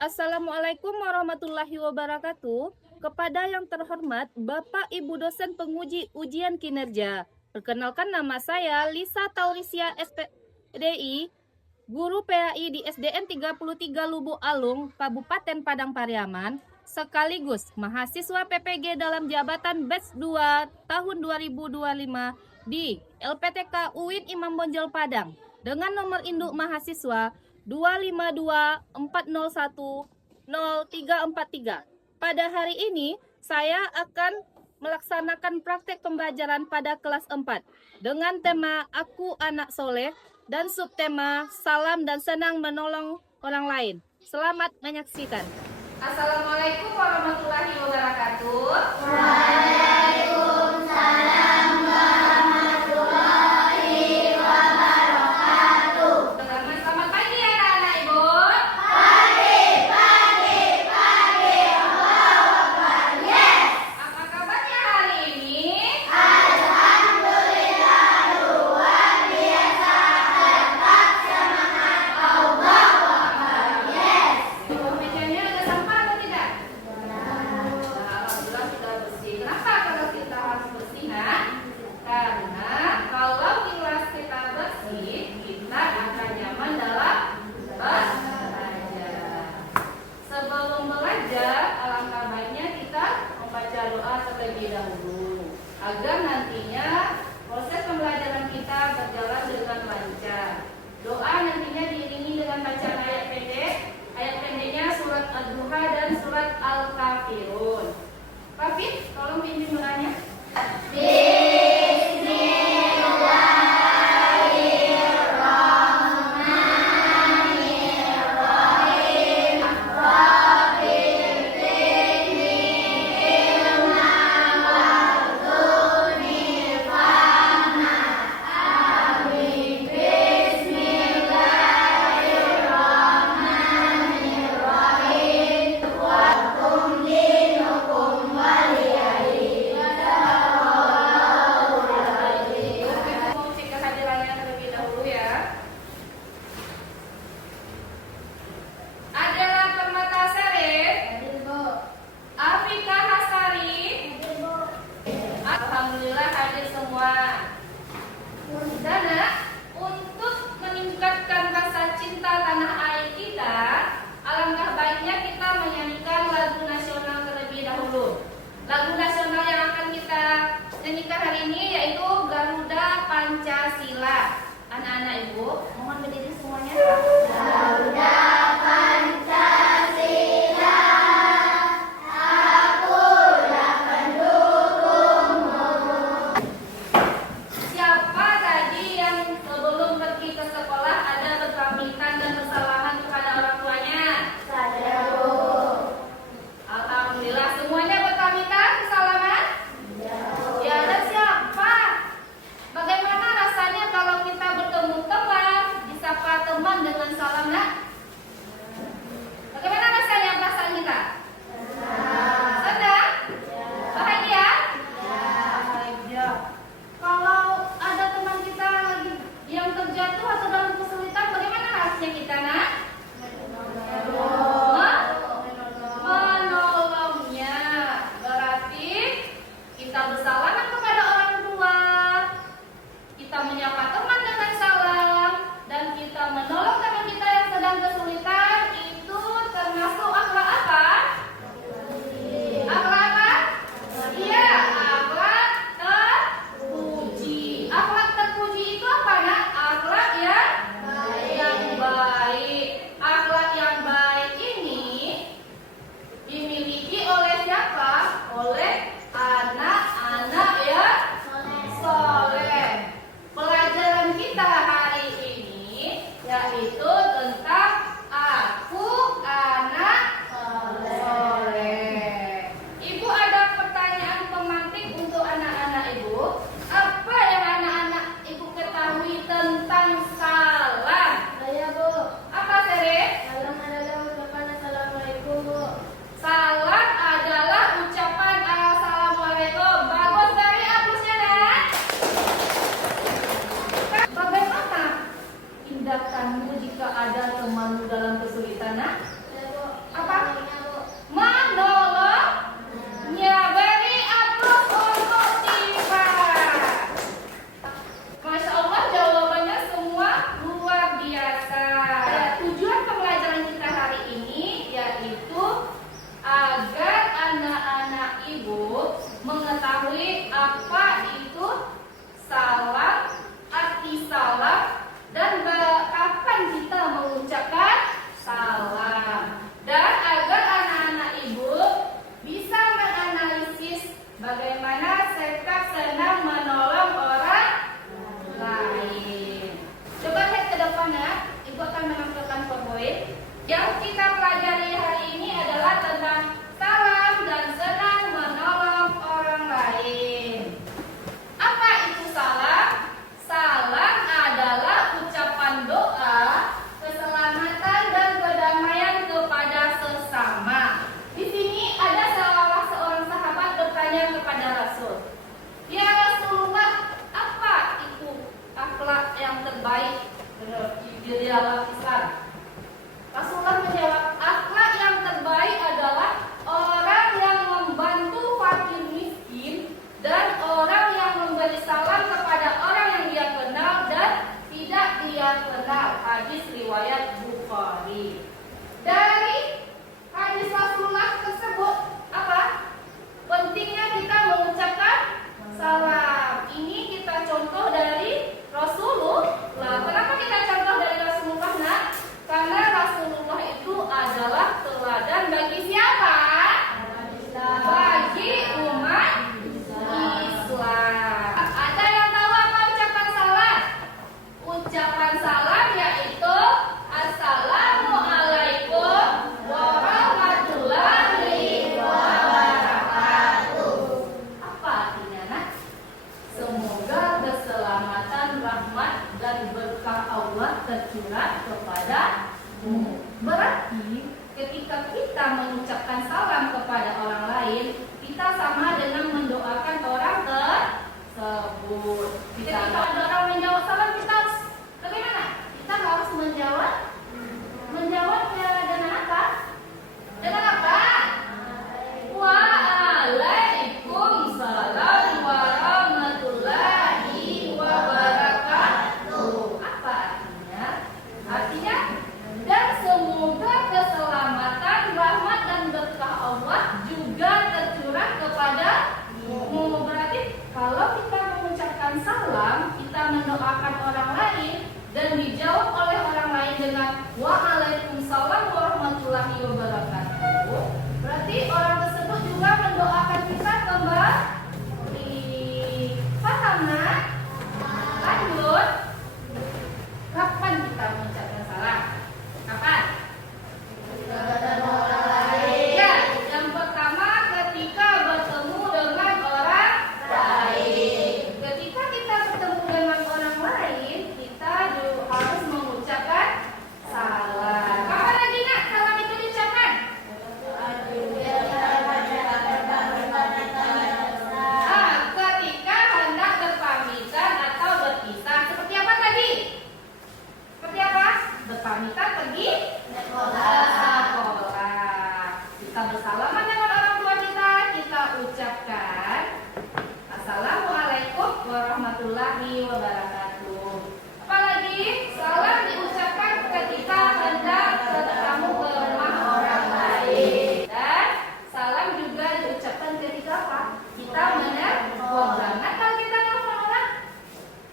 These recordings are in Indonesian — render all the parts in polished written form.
Assalamualaikum warahmatullahi wabarakatuh. Kepada yang terhormat Bapak Ibu dosen penguji ujian kinerja. Perkenalkan, nama saya Lisa Taurisia SPDI, guru PAI di SDN 33 Lubuk Alung, Kabupaten Padang Pariaman, sekaligus mahasiswa PPG dalam jabatan batch 2 tahun 2025 di LPTK UIN Imam Bonjol Padang dengan nomor induk mahasiswa 25240100343. Pada hari ini saya akan melaksanakan praktek pembelajaran pada kelas 4 dengan tema Aku Anak Soleh dan subtema Salam dan Senang Menolong Orang Lain. Selamat menyaksikan. Assalamualaikum warahmatullahi wabarakatuh. Waalaikumsalam warahmatullahi wabarakatuh. Selamat pagi anak-anak Ibu. Pagi. Allahu Akbar. Yes. Apa kabarnya hari ini? Alhamdulillah luar biasa. Tetap semangat. Allahu Akbar. Yes. Mejanya ada sampah atau tidak? Alhamdulillah sudah bersih. Kenapa kalau kita harus bersih? Karena kalau kelas kita bersih, kita akan nyaman dalam belajar. Sebelum belajar, alangkah baiknya kita membaca doa terlebih dahulu agar nantinya proses pembelajaran kita berjalan dengan lancar. Doa nantinya diiringi dengan bacaan ayat pendek. Ayat pendeknya surat Ad-Duha dan surat Al-Kafirun. Papin, tolong pimpin doanya. Bismillahirrahmanirrahim. Rabbil zidni ilma warzuqni fahma. Amin. Bismillahirrahmanirrahim. Lakum dinukum waliyadin. Mau cek kehadirannya terlebih dahulu ya. Adalah Permata Serif, Afrika Hasari. Alhamdulillah hadir semua. Dana, untuk meningkatkan rasa cinta tanah air kita, alangkah baiknya kita menyanyikan lagu nasional terlebih dahulu. Lagu nasional yang akan kita nyanyikan hari ini yaitu Garuda Pancasila. Anak-anak Ibu, mohon berdiri semuanya. Garuda Pancasila, akulah pendukungmu. Siapa tadi yang sebelum pergi ke sekolah ada berpamitan dan bersalahan kepada orang tuanya? Saya Bu. Alhamdulillah, semuanya berpamitan, bersalaman? Ya, dan siapa? Bagaimana rasanya kalau kita bertemu teman, disapa teman dengan mengetahui apa itu salam, arti salam, dan kapan kita mengucapkan salam. Dan agar anak-anak ibu bisa menganalisis bagaimana sikap senang menolong orang lain. Coba lihat ke depannya, ibu akan menampilkan PowerPoint. Yang kita pelajari hari ini adalah tentang salam dan senang menolong orang lain. Apa itu salam? Salam adalah ucapan doa, keselamatan dan kedamaian kepada sesama. Di sini ada salah seorang sahabat bertanya kepada Rasul, "Ya Rasulullah, apa itu akhlak yang terbaik di dalam Islam?" Rasulullah menjawab, "Akhlak yang terbaik adalah orang yang membantu fakir miskin dan orang yang memberi salam kepada orang yang dia kenal dan tidak dia kenal." Hadis riwayat Bukhari. Dari hadis Rasulullah tersebut apa? Pentingnya kita mengucapkan salam. Ini kita contoh dari Rasulullah. Kenapa kita contoh dari Rasulullah, nak? Karena Rasulullah itu adalah teladan bagi siapa? Bagi umat Islam. Ada yang tahu apa ucapan salam? Ucapan salam yaitu Assalamualaikum warahmatullahi wabarakatuh. Apa artinya, nak? Semoga keselamatan, rahmat, dan berkah Allah tercurah kepadamu. Berarti ketika kita mengucapkan salam kepada orang lain, kita sama dengan mendoakan orang tersebut. Ketika ada orang menjawab salam, kita harus bagaimana? Kita harus menjawabnya dengan apa? Dengan apa? Waalaikumsalam warahmatullahi wabarakatuh. Apa artinya? Artinya, dan semoga keselamatan, rahmat, dan berkah Allah juga tercurah kepadamu. Berarti kalau kita mengucapkan salam, kita mendoakan orang lain dan dijawab oleh orang lain dengan Waalaikumsalam warahmatullahi wabarakatuh, berarti orang tersebut juga mendoakan kita kembali. Paham, nak? Lanjut. Kapan kita mengucapkan salam? Kapan? Ya, yang pertama ketika bertemu dengan orang lain. Ketika kita bertemu dengan orang lain, kita harus mengucapkan salam. Kapan lagi, nak, salam itu diucapkan? Ketika hendak berpamitan atau berpisah. Seperti apa tadi? Seperti apa? Berpamitan pergi sekolah. Kita bersalaman dengan orang tua kita. Kita ucapkan Assalamualaikum warahmatullahi wabarakatuh. Apalagi salam diucapkan ketika hendak bertamu ke rumah orang lain. Dan salam juga diucapkan ketika apa? Kita menelpon. Nah, kalau kita nelpon orang,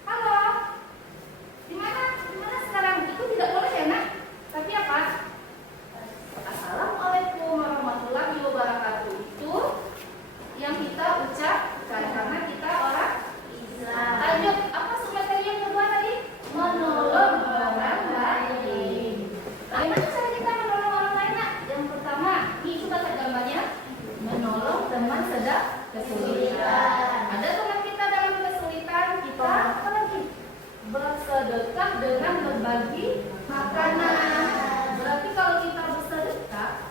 halo, di mana sekarang? Itu tidak boleh ya, nak? Tapi apa? Assalamualaikum warahmatullahi wabarakatuh. Itu yang kita ucapkan karena kita orang Islam. Lanjut, apa materi yang kedua tadi? Menolong orang lain. Bagaimana cara kita menolong orang lain, nak? Yang pertama, ini sudah ada gambarnya. Menolong teman sedang kesulitan. Ada teman kita dalam kesulitan, kita apa lagi? Bersedekah dengan berbagi makanan. Berarti kalau kita bersedekah,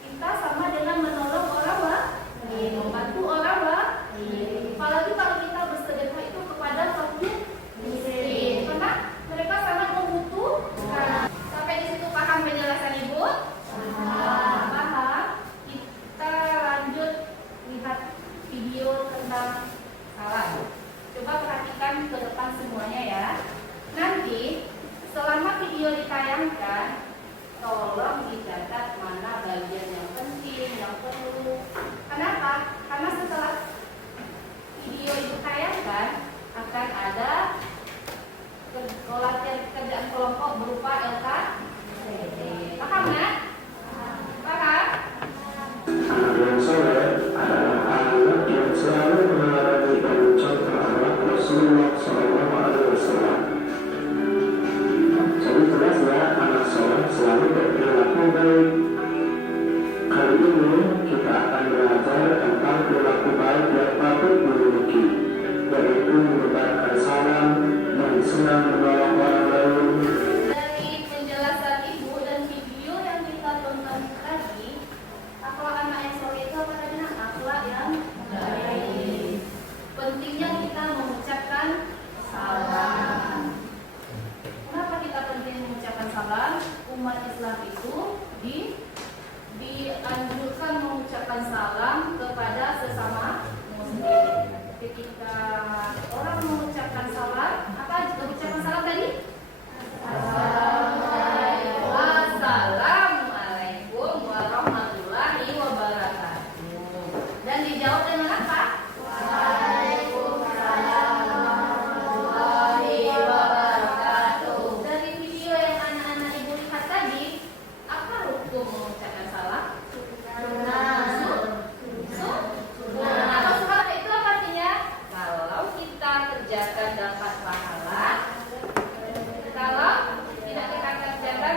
kita sama dengan menolong orang lain, membantu orang lain. Apalagi kalau kita bersedekah itu kepada fakir miskin, karena mereka sangat membutuhkan. Sampai di situ paham penjelasan ibu? Paham. Kita lanjut lihat video tentang salam. Coba perhatikan ke depan semuanya ya. Nanti selama video ditayangkan, tolong dicatat mana bagian yang penting, yang perlu. Kenapa? Karena setelah Dari penjelasan Ibu dan video yang kita tonton tadi, akhlak anak yang soleh itu apa tadi? Akhlak yang baik. Pentingnya kita mengucapkan salam. Kenapa kita penting mengucapkan salam? Umat Islam itu dianjurkan mengucapkan salam kepada sesama muslim. Ketika orang mengucapkan salam, apa ucapan salam tadi? Assalamualaikum warahmatullahi wabarakatuh. Dan dijawab dengan apa? Waalaikumsalam warahmatullahi wabarakatuh. Dari video yang anak-anak Ibu lihat tadi, apa hukum mengucapkan salam? Sunnah. Itu apa artinya? Kalau kita kerjakan dapat pahala, kalau tidak kita kerjakan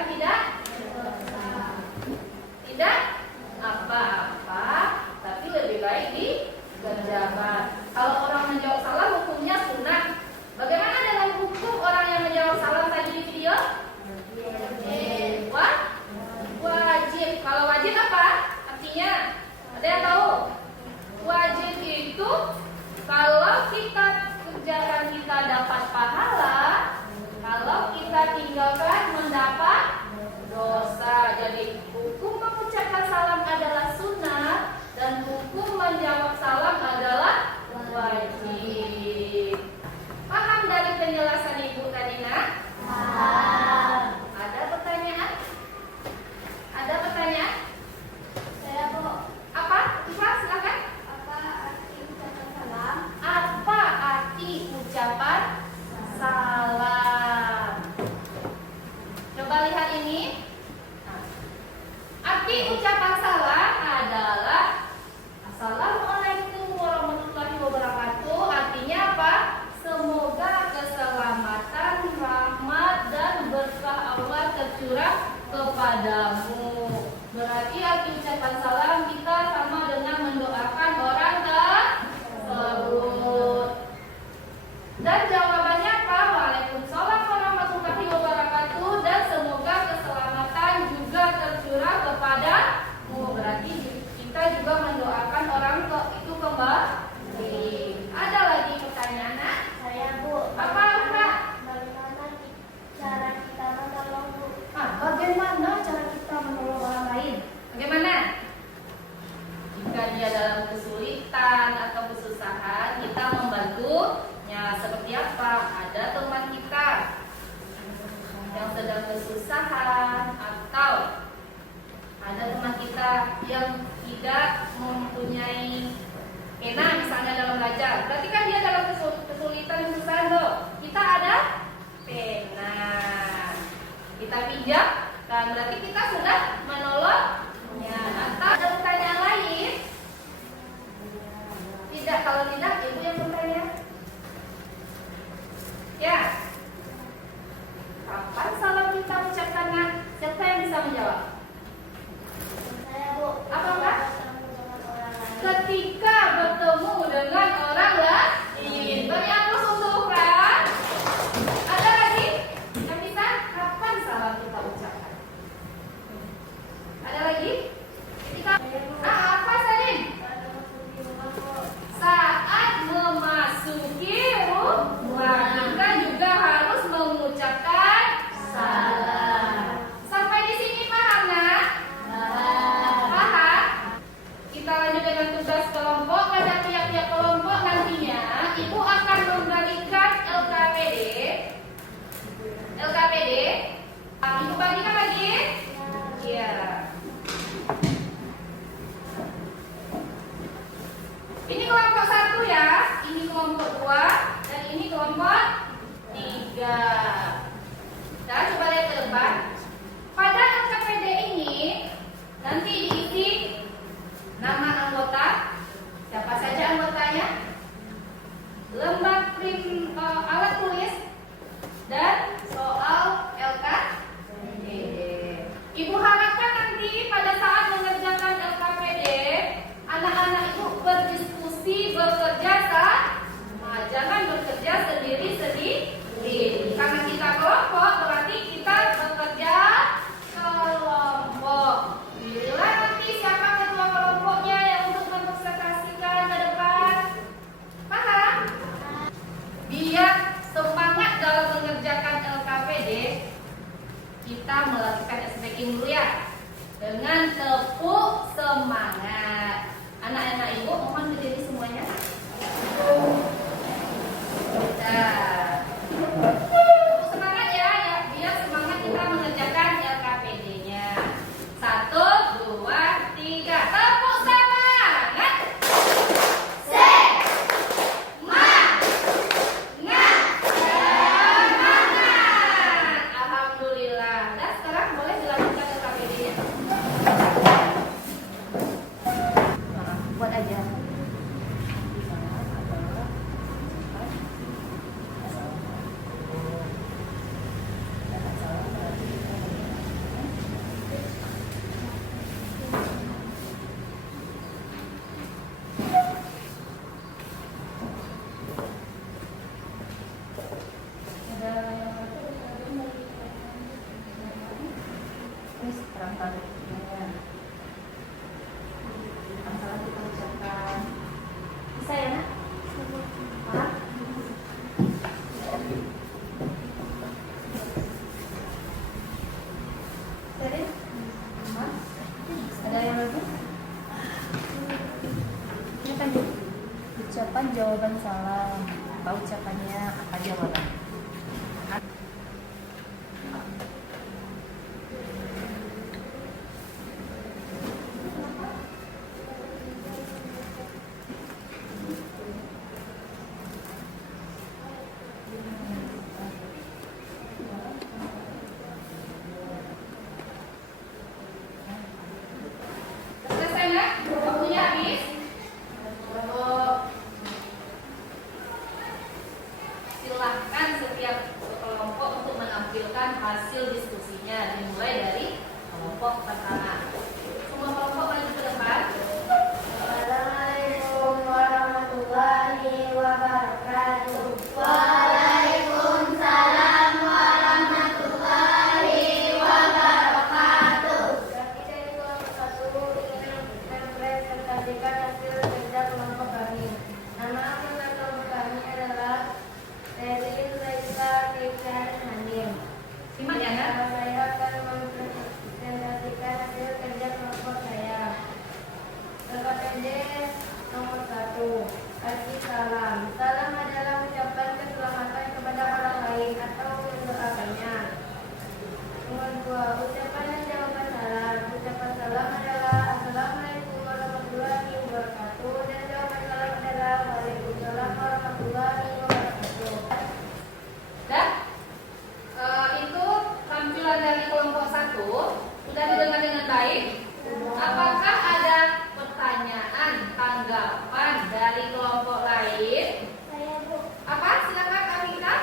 tidak apa-apa, tapi lebih baik dikerjakan. Kalau orang menjawab salam hukumnya sunnah. Bagaimana dengan hukum orang yang menjawab salam tadi di video? Wajib. Kalau wajib apa artinya? Ada yang tahu? Wajib itu kalau kita kerjakan kita dapat pahala, kalau kita tinggalkan mendapat dosa. Jadi hukum mengucapkan salam adalah sunnah dan hukum menjawab salam adalah wajib. Paham dari penjelasan Ibu tadi, nak? Ada pertanyaan? Ada pertanyaan? Saya Bu, Apa? Iva, silakan. apa arti ucapan salam? Apa arti ucapan salam? Coba lihat ini. Nah, arti ucapan salam adalah Assalamualaikum warahmatullahi wabarakatuh. Artinya apa? Semoga keselamatan, rahmat dan berkah Allah tercurah kepadamu. Berarti arti ucapan salam kita sama dengan mendoakan orang tersebut. Dan jawabannya apa? Waalaikumsalam warahmatullahi wabarakatuh. Dan semoga keselamatan juga tercurah kepadamu. Berarti kita juga mendoakan orang itu kembali. Ada lagi pertanyaan, nak? Saya Bu, Apa, Kak? bagaimana cara kita menolong Bu? Bagaimana cara kita menolong orang lain? Bagaimana? Jika dia dalam kesulitan atau kesusahan, kita membantunya. Seperti apa? Ada teman kita yang sedang kesusahan, atau ada teman kita yang tidak mempunyai pena misalnya dalam belajar. Berarti kan dia dalam kesulitan, kesusahan loh. Kita ada pena, kita pinjam, dan berarti kita sudah menolongnya. Atau ada pertanyaan lain? Tidak, kalau tidak Ibu yang bertanya. Ya. Kapan salam kita ucapkan, nak? Siapa yang bisa menjawab? Saya Bu, Apa, Kak? bertemu dengan orang lain. Ketika bertemu dengan orang lain. Beri aplaus untuk Ukran. Ada lagi yang bisa? Kapan salam kita ucapkan? Ada lagi? Ketika apa, Salim? Saat memasuki rumah, kita juga harus mengucapkan salam. Sampai di sini paham, nak? Paham? Kita lanjut dengan tugas kelompok. Pada pihak-pihak kelompok nantinya Ibu akan memberikan LKPD. Ibu bagikan lagi? Iya. Ini kelompok 1 ya, ini kelompok 2, dan ini kelompok 3. Nah, coba lihat ke depan. Pada LKPD ini nanti diisi nama anggota, siapa saja anggotanya, lembar alat tulis, dan soal LKPD. Ibu harapkan nanti pada saat mengerjakan LKPD, anak-anak Ibu berdiskusi, bekerja sama, jangan bekerja sendiri-sendiri. Karena kita kelompok, berarti kita bekerja kelompok. Bila nanti siapa ketua kelompoknya yang untuk mempresentasikan ke depan? Paham? Biar semangat dalam mengerjakan LKPD, kita melakukan speaking dulu ya. Dengan tepuk semangat. Anak-anak ibu mohon berdiri semuanya. Tepuk semangat ya, biar semangat kita mengerjakan LKPD-nya. 1, 2, 3, tepuk semangat. Semangat. Alhamdulillah. Dan sekarang boleh dilanjutkan LKPD-nya. Buat aja. Bisa ya, Nak? Pak? Tadi? Ada yang lagi? Ini kan ucapan jawaban salam. Apa ucapannya? Apa jawaban? Selesai nggak? Waktunya habis. Silahkan setiap kelompok untuk menampilkan hasil diskusinya, dimulai dari kelompok pertama. Semua kelompok maju ke depan. Assalamualaikum warahmatullahi wabarakatuh. Waalaikumsalam warahmatullahi wabarakatuh. Kami dari kelompok 1 ingin mempresentasikan hasil kerja kelompok kami. Nama anggota kelompok kami adalah Terin, Raisa, Keisha, dan Hanim. Simak ya, Nak. Saya akan mempresentasikan hasil kerja kelompok saya. LKPD nomor 1. Kasih salam. Salam adalah ucapan keselamatan kepada orang lain atau mendoakannya. Nomor 2. Ucapan dan jawaban salam. Ucapan salam adalah Assalamualaikum warahmatullahi wabarakatuh, dan jawaban salam adalah Waalaikumsalam warahmatullahi wabarakatuh. Dan itu tampilan dari kelompok 1 sudah didengar dengan baik. Apakah ada pertanyaan, tanggapan dari kelompok lain? Saya Bu. Apa? Silakan Amika.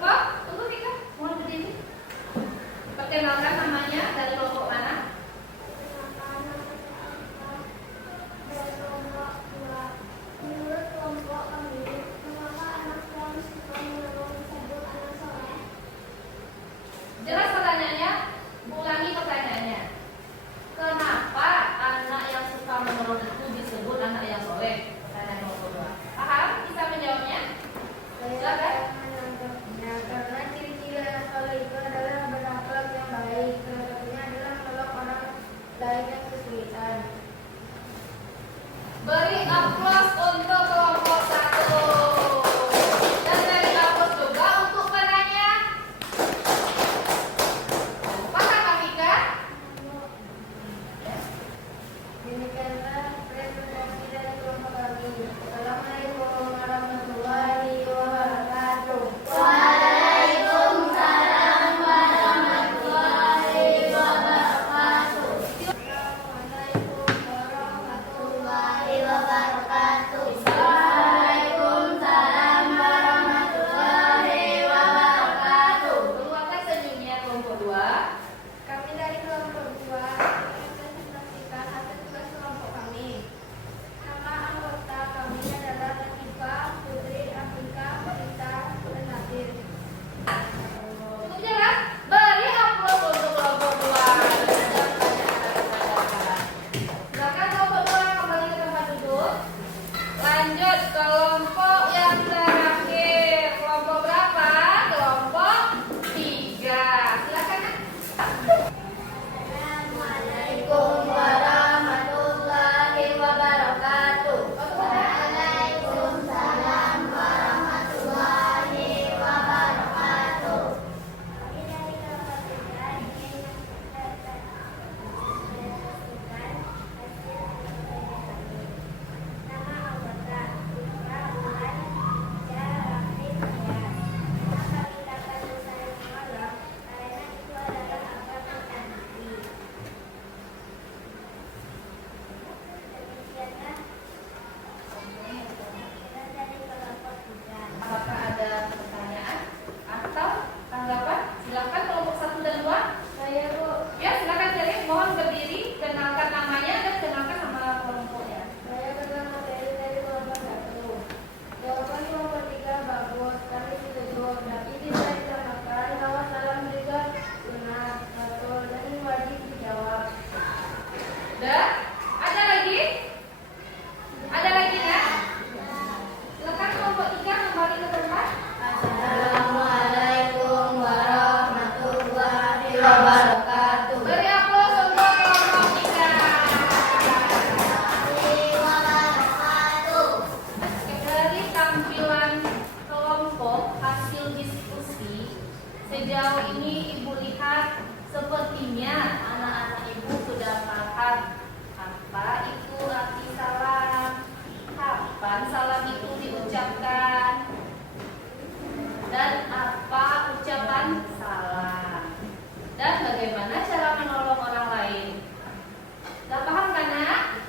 Kok? Tunggu Mika. Mohon berdiri. Perkenalkan namanya, dari kelompok mana? Menurut ucapkan dan apa ucapan salah, dan bagaimana cara menolong orang lain. Sudah paham kan, Nak?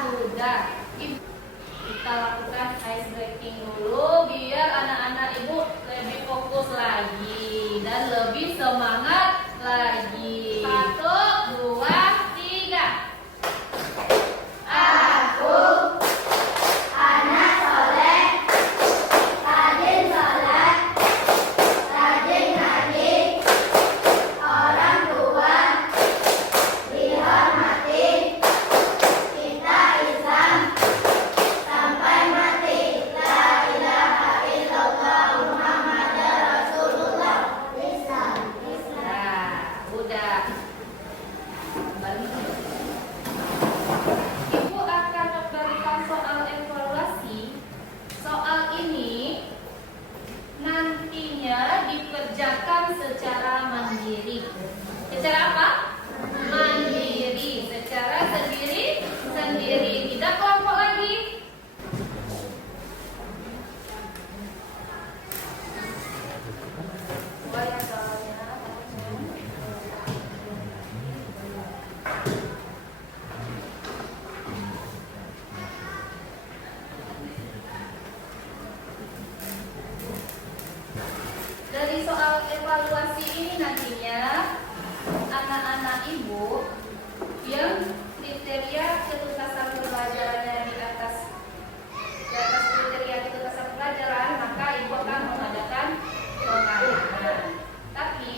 Sudah. Kita lakukan ice breaking dulu biar anak-anak ibu lebih fokus lagi dan lebih semangat lagi. 1, 2, 3. Aku anak soleh, rajin sholat, rajin ngaji, orang tua dihormati, kita Islam sampai mati. La ilaha illallah Muhammadar Rasulullah. Islam. Nah, udah. Balik. Ibu akan memberikan soal evaluasi. Soal ini nantinya dikerjakan secara mandiri. Secara apa? Mandiri. Secara sendiri. Tidak kelompok lagi. Wah, ya soalnya. Dari soal evaluasi ini nantinya anak-anak ibu yang kriteria ketuntasan pembelajarannya di atas kriteria ketuntasan pembelajaran, maka ibu akan mengadakan pengalihan. Tapi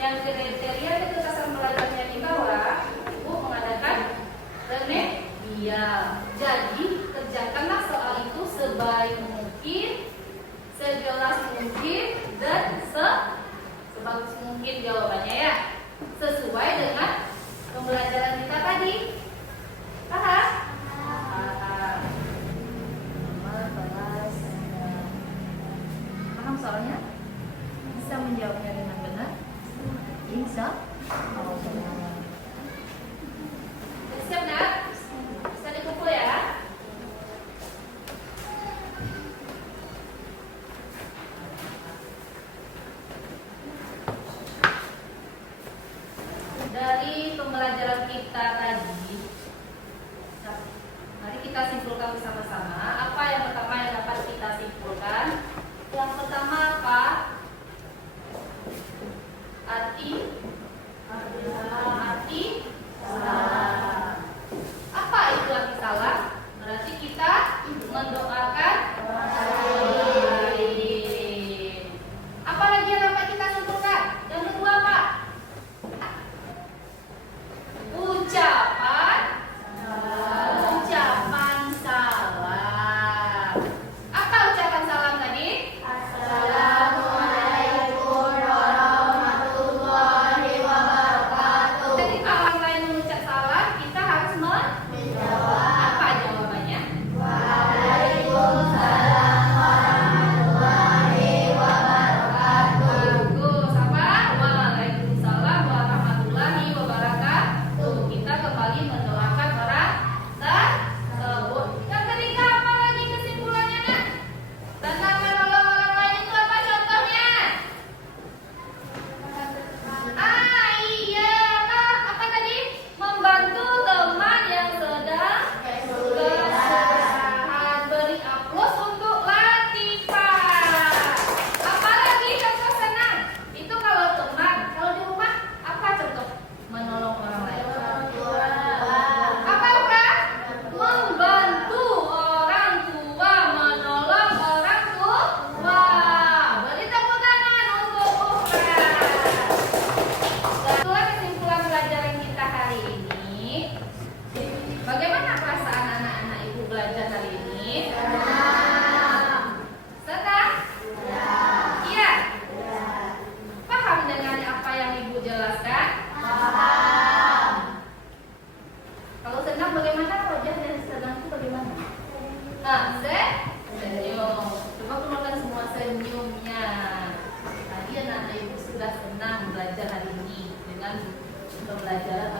yang kriteria ketuntasan pembelajarannya di bawah, ibu mengadakan remedial. Jadi kerjakanlah soal itu sebaik mungkin, sejelas mungkin, dan sebagus mungkin jawabannya ya, sesuai dengan pembelajaran kita tadi. Paham? Paham. Nomor kelas. Paham soalnya? Bisa menjawabnya dengan benar? Bisa? Oh, benar. Siap, Nak? Bisa dikumpul ya? Dari pembelajaran kita tadi, mari kita simpulkan bersama-sama. Apa yang pertama yang dapat kita simpulkan? Yang pertama apa? Arti salah. Apa itu arti salah? Berarti kita mendoakan orang lain. Apa lagi yang dapat kita simpulkan? Yang kedua apa? Ucapan salam. Apa ucapan salam tadi? Assalamualaikum warahmatullahi wabarakatuh. Ketika orang lain mengucap salam, kita harus menjawab. Apa jawabannya? Waalaikumsalam warahmatullahi wabarakatuh. Bagus. Apa? Waalaikumsalam warahmatullahi wabarakatuh. Kita kembali mendoakan orang tersebut. Yang ketiga apa lagi kesimpulannya, Nak? Tentang menolong orang lain itu apa contohnya? Iya. Apa tadi? Membantu teman yang sedang kesusahan. Beri aplaus untuk Latifah. Apalagi contoh senang? Itu kalau teman. Kalau di rumah apa contoh menolong orang lain? Apa bukan? Membantu orang tua, menolong orang tua. Beri tepuk tangan untuk Ufra. Setelah kesimpulan pelajaran kita hari ini, bagaimana perasaan anak-anak ibu belajar hari ini? Senang? Iya. Paham dengan apa yang ibu jelaskan? Kalau senang bagaimana wajah dan senang itu bagaimana? Senyum. Coba keluarkan semua senyumnya. Tadi anak-anak ibu sudah senang belajar hari ini dengan pembelajaran